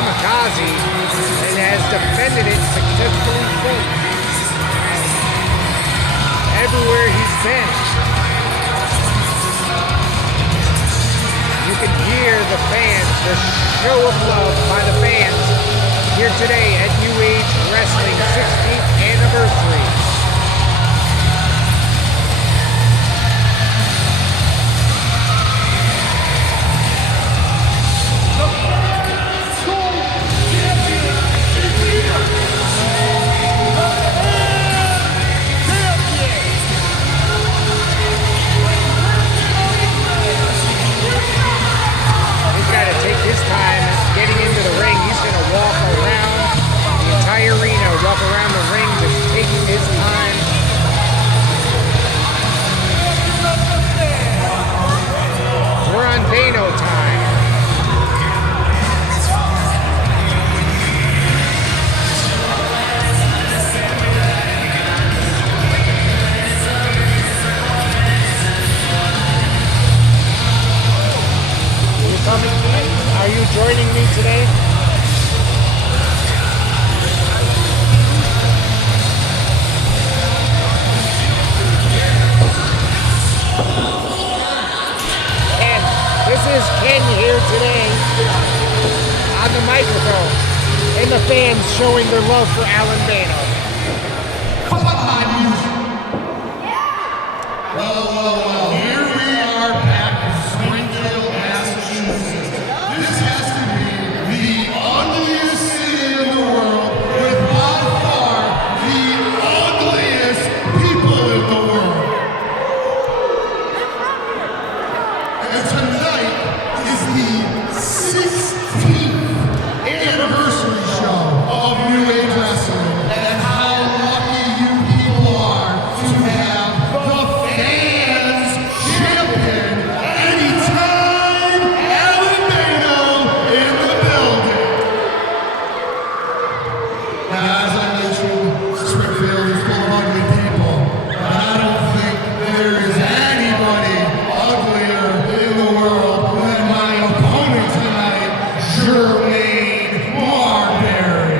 kamikaze and has defended it successfully since. Everywhere he's been, you can hear the fans, the show of love by the fans here today at New Age Wrestling 16th anniversary. His time getting into the ring. He's going to walk around the entire arena, walk around the ring, just taking his time. We're on Bayno time. You coming in? Are you joining me today? Ken, this is Ken here today on the microphone, and the fans showing their love for Allin Bayno. Come on, well, here we are back in Springfield, Massachusetts. This has to be the ugliest city in the world, with by far the ugliest people in the world. And tonight is the 16th anniversary show of New Age Wrestling, and how lucky you people are to have the fans champion anytime Allin Bayno in the building. Now, as I mentioned, Springfield is full of ugly people, but I don't think there is anybody uglier in the world than my opponent tonight, Jermaine Marbury.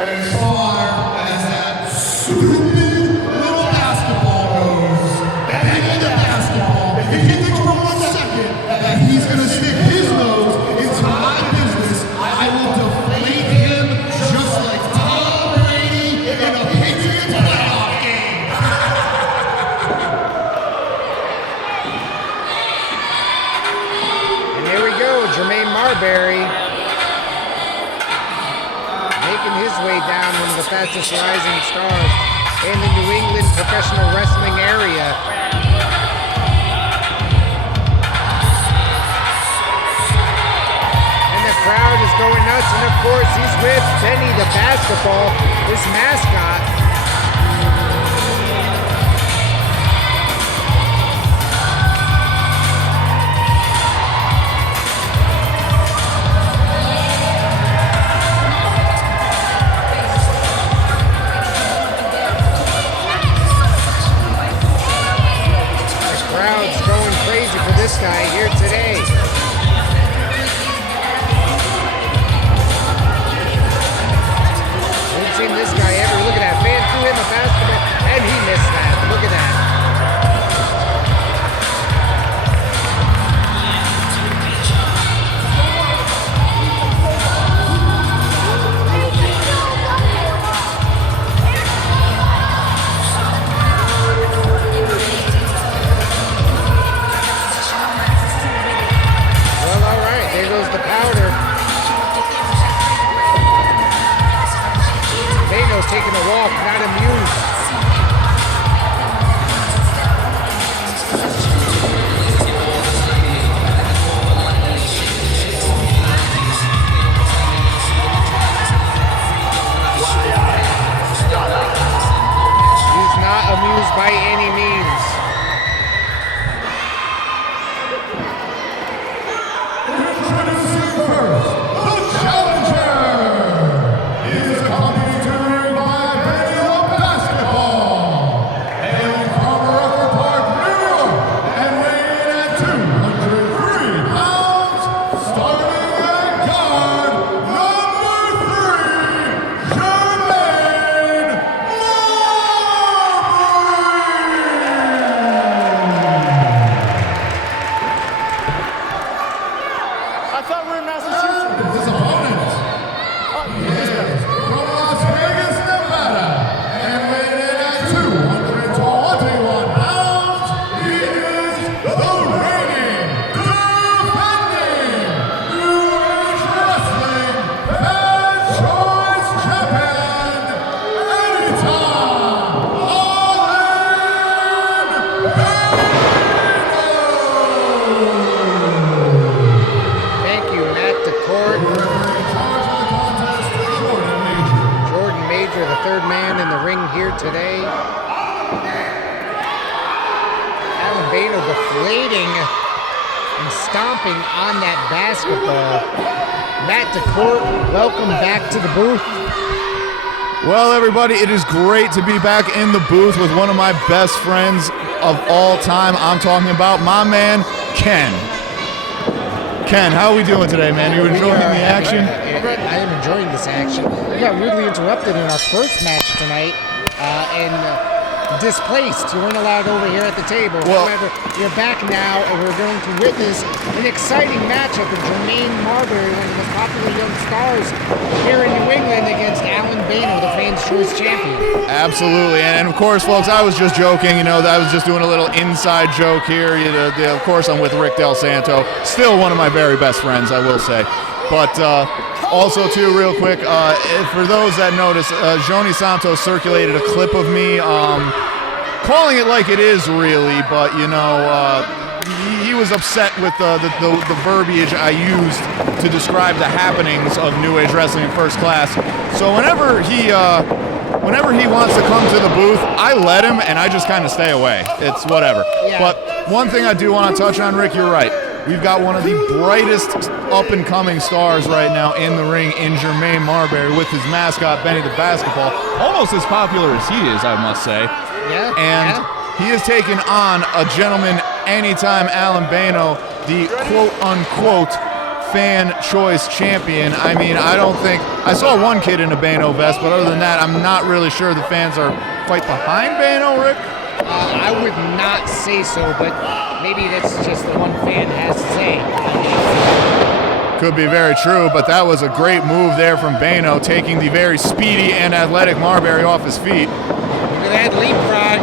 And as far as that stupid little basketball goes, bang the basketball, if he thinks for 1 second that he's going to stick his nose into my business, I will deflate him just like Tom Brady in a Patriots playoff game. And there we go, Jermaine Marbury making his way down, one of the fastest rising stars in the New England professional wrestling area. And the crowd is going nuts, and of course he's with Benny the basketball, his mascot. Crowd's going crazy for this guy here today. We've seen this guy ever. Look at that. Man threw him a basketball, and he missed that. Look at that. Well, all right. There goes the powder. Bayno's taking a walk, not amused. He's not amused by any means. Introducing first, the challenger is coming to ring by Bayno basketball. third man in the ring here today. Allin Bayno deflating and stomping on that basketball. Matt DeCourt, welcome back to the booth. Well, everybody, it is great to be back in the booth with one of my best friends of all time. I'm talking about my man, Ken. Ken, how are we doing today, man? You enjoying the action? I am enjoying this action. We got rudely interrupted in our first match tonight and displaced. You weren't allowed over here at the table. Well, however, you're back now, and we're going to witness an exciting matchup of Jermaine Marbury, one of the most popular young stars here in New England, against Allin Bayno, the Fans' Choice Champion. Absolutely, and of course, folks, I was just joking. You know, I was just doing a little inside joke here. Of course, I'm with Rick Del Santo, still one of my very best friends, I will say. But also, too, real quick, for those that notice, Joni Santos circulated a clip of me calling it like it is, really, but, you know, he was upset with the verbiage I used to describe the happenings of New Age Wrestling in First Class. So whenever he wants to come to the booth, I let him, and I just kind of stay away. It's whatever. Yeah. But one thing I do want to touch on, Rick, you're right. We've got one of the brightest up-and-coming stars right now in the ring in Jermaine Marbury with his mascot, Benny the Basketball. Almost as popular as he is, I must say. Yeah. And he has taken on a gentleman anytime, Allin Bayno, the quote-unquote fan choice champion. I mean, I don't think... I saw one kid in a Bayno vest, but other than that, I'm not really sure the fans are quite behind Bayno, Rick. I would not say so, but maybe that's just the one fan has to say. Could be very true, but that was a great move there from Bayno, taking the very speedy and athletic Marbury off his feet. Look at that leapfrog.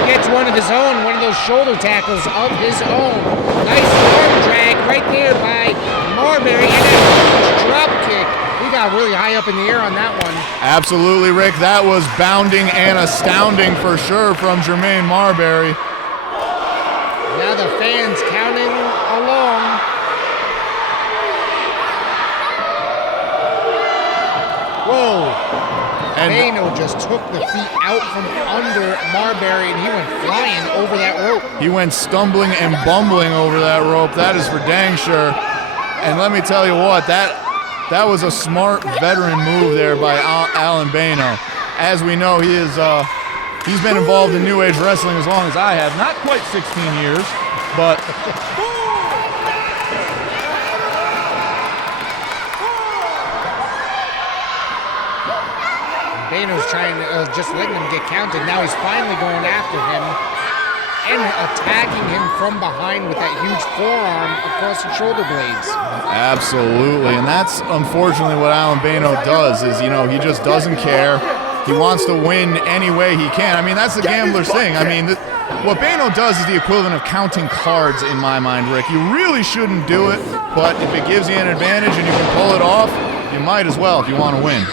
He gets one of his own, one of those shoulder tackles of his own. Nice arm drag right there by Marbury, and a huge drop kick. He got really high up in the air on that one. Absolutely, Rick. That was bounding and astounding for sure from Jermaine Marbury. Now the fans counting along. Whoa. And Bayno just took the feet out from under Marbury, and he went flying over that rope. he went stumbling and bumbling over that rope. That is for dang sure. And let me tell you what, that was a smart veteran move there by Allin Bayno. As we know, he's been involved in New Age Wrestling as long as I have. Not quite 16 years, but... Bayno's trying to just letting him get counted. Now he's finally going after him and attacking him from behind with that huge forearm across the shoulder blades. Absolutely, and that's unfortunately what Allin Bayno does, is, you know, he just doesn't care. He wants to win any way he can. I mean, that's the gambler's thing. I mean, what Bayno does is the equivalent of counting cards in my mind, Rick. You really shouldn't do it, but if it gives you an advantage and you can pull it off, you might as well if you want to win.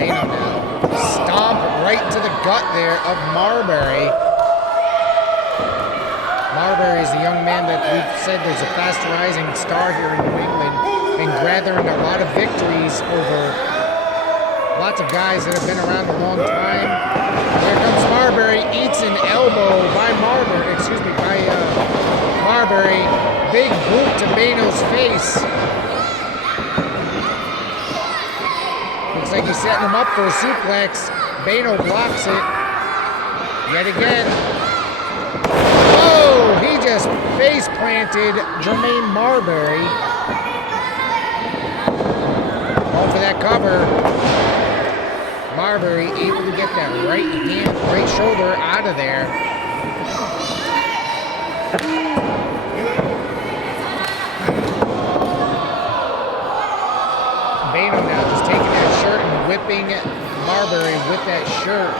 Bayno now stomp right to the gut there of Marbury. Marbury is the young man that we've said there's a fast rising star here in New England and gathering a lot of victories over lots of guys that have been around a long time. Here comes Marbury, eats an elbow by Marbury. Big boot to Bayno's face. Looks like he's setting him up for a suplex. Bayno blocks it. Yet again. Oh, he just face planted Jermaine Marbury. Going for that cover. Marbury able to get that right shoulder out of there. Bayno now just taking that shirt and whipping Marbury with that shirt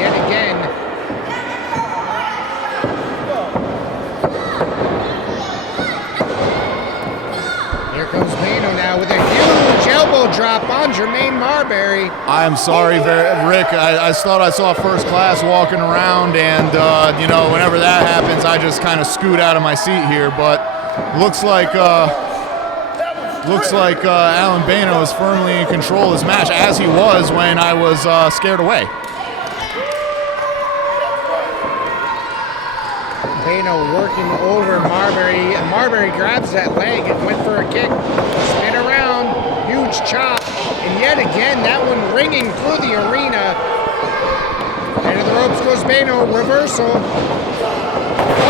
yet again. Here comes Bayno now with a huge elbow drop on Jermaine Marbury. I am sorry, Rick. I thought I saw First Class walking around, and you know, whenever that happens, I just kind of scoot out of my seat here. But looks like looks like Allin Bayno is firmly in control of this match, as he was when I was scared away. Bayno working over Marbury. And Marbury grabs that leg and went for a kick. Spin around, huge chop. And yet again, that one ringing through the arena. Into the ropes goes Bayno, reversal.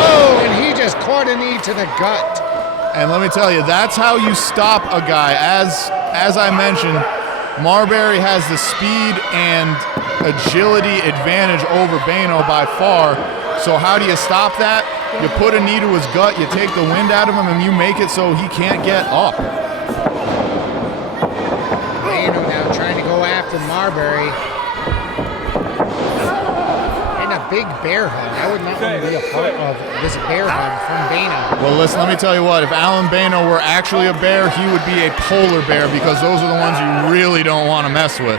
Oh, and he just caught a knee to the gut. And let me tell you, that's how you stop a guy. As I mentioned, Marbury has the speed and agility advantage over Bayno by far. So how do you stop that? You put a knee to his gut, you take the wind out of him, and you make it so he can't get up. Bayno now trying to go after Marbury. And a big bear hug. I would not want to be a part of this bear hug from Bayno. Well, listen, let me tell you what. If Allin Bayno were actually a bear, he would be a polar bear, because those are the ones you really don't want to mess with.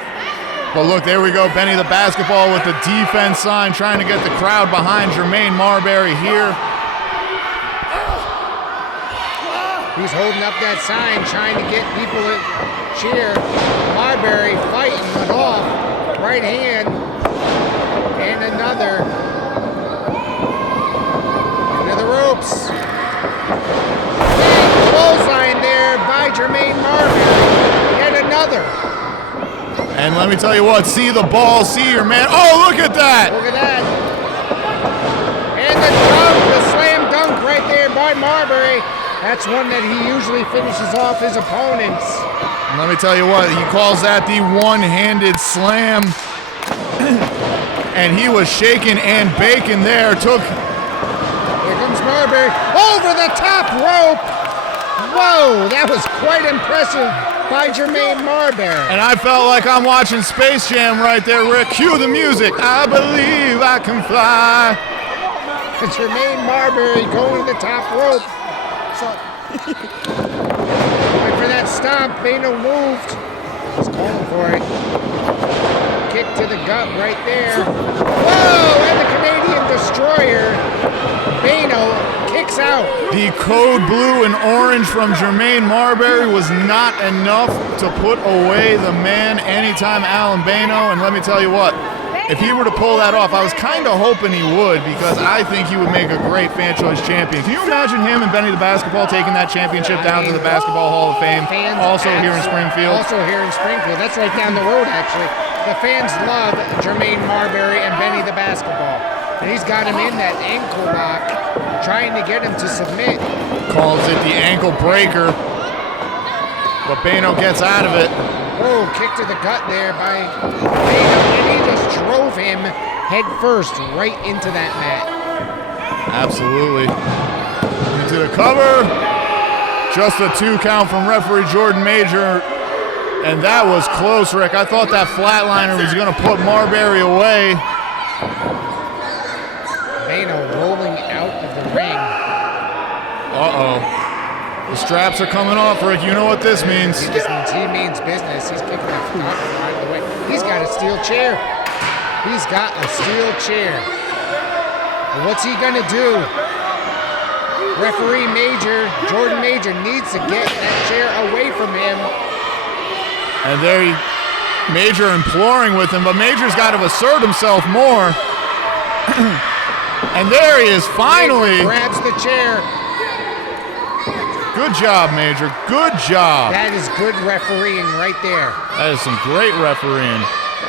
But look, there we go. Benny the basketball with the defense sign, trying to get the crowd behind Jermaine Marbury here. He's holding up that sign, trying to get people to cheer. Marbury fighting it off. Right hand. And another. Into the ropes. Big clothesline there by Jermaine Marbury. Yet another. And let me tell you what, see the ball, see your man. Oh, look at that! Look at that. And the dunk, the slam dunk right there by Marbury. That's one that he usually finishes off his opponents. And let me tell you what, he calls that the one-handed slam. And he was shaking and baking there. Here comes Marbury over the top rope. Whoa, that was quite impressive by Jermaine Marbury. And I felt like I'm watching Space Jam right there, Rick. Cue the music. I believe I can fly. Jermaine Marbury going to the top rope. Going for that stomp. Bayno moved. He's calling for it. Kick to the gut right there. Whoa! And the Canadian Destroyer. Bayno kicks out. The code blue and orange from Jermaine Marbury was not enough to put away the man anytime Allin Bayno. And let me tell you what, if he were to pull that off, I was kind of hoping he would, because I think he would make a great fan choice champion. Can you imagine him and Benny the basketball taking that championship down to the Basketball Hall of Fame? Also here in Springfield. Also here in Springfield. That's right down the road, actually. The fans love Jermaine Marbury and Benny the basketball. And he's got him in that ankle lock, trying to get him to submit. Calls it the ankle breaker. But Bayno gets out of it. Oh, kick to the gut there by Bayno, and he just drove him head first right into that mat. Absolutely. Into the cover. Just a 2 count from referee Jordan Major. And that was close, Rick. I thought that flatliner was going to put Marbury away. Bayno rolling out of the ring. Uh-oh. The straps are coming off, Rick. You know what this means. He means business. He's kicking the top out of the way. He's got a steel chair. He's got a steel chair. And what's he going to do? Referee Major, Jordan Major, needs to get that chair away from him. And there Major imploring with him, but Major's got to assert himself more. And there he is, finally. Major grabs the chair. Good job, Major. Good job. That is good refereeing right there. That is some great refereeing.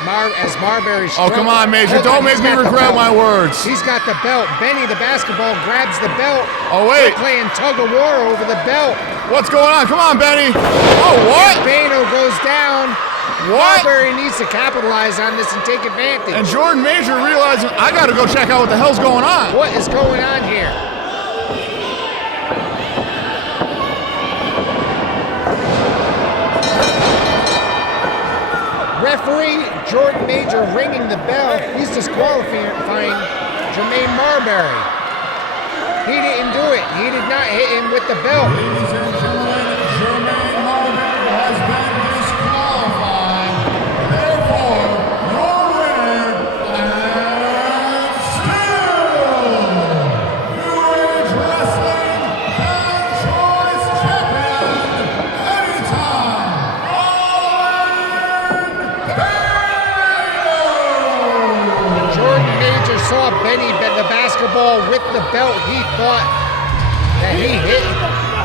As Marbury Oh, come on, Major. Don't make me regret my words. He's got the belt. Benny the basketball grabs the belt. Oh, wait. They're playing tug of war over the belt. What's going on? Come on, Benny. Oh, what? Bayno goes down. What? Marbury needs to capitalize on this and take advantage. And Jordan Major realizing, I got to go check out what the hell's going on. What is going on here? Referee Jordan Major ringing the bell. He's disqualifying Jermaine Marbury. He didn't do it. He did not hit him with the belt. Ladies and gentlemen, Jermaine Marbury has been disqualified. Therefore, your winner and still New Age Wrestling Fan Choice Champion, the belt, he thought that he hit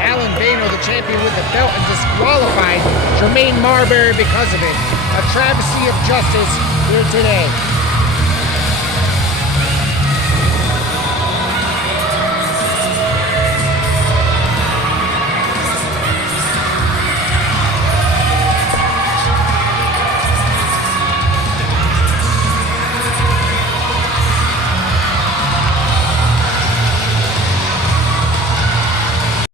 Allin Bayno, the champion, with the belt and disqualified Jermaine Marbury because of it. A travesty of justice here today.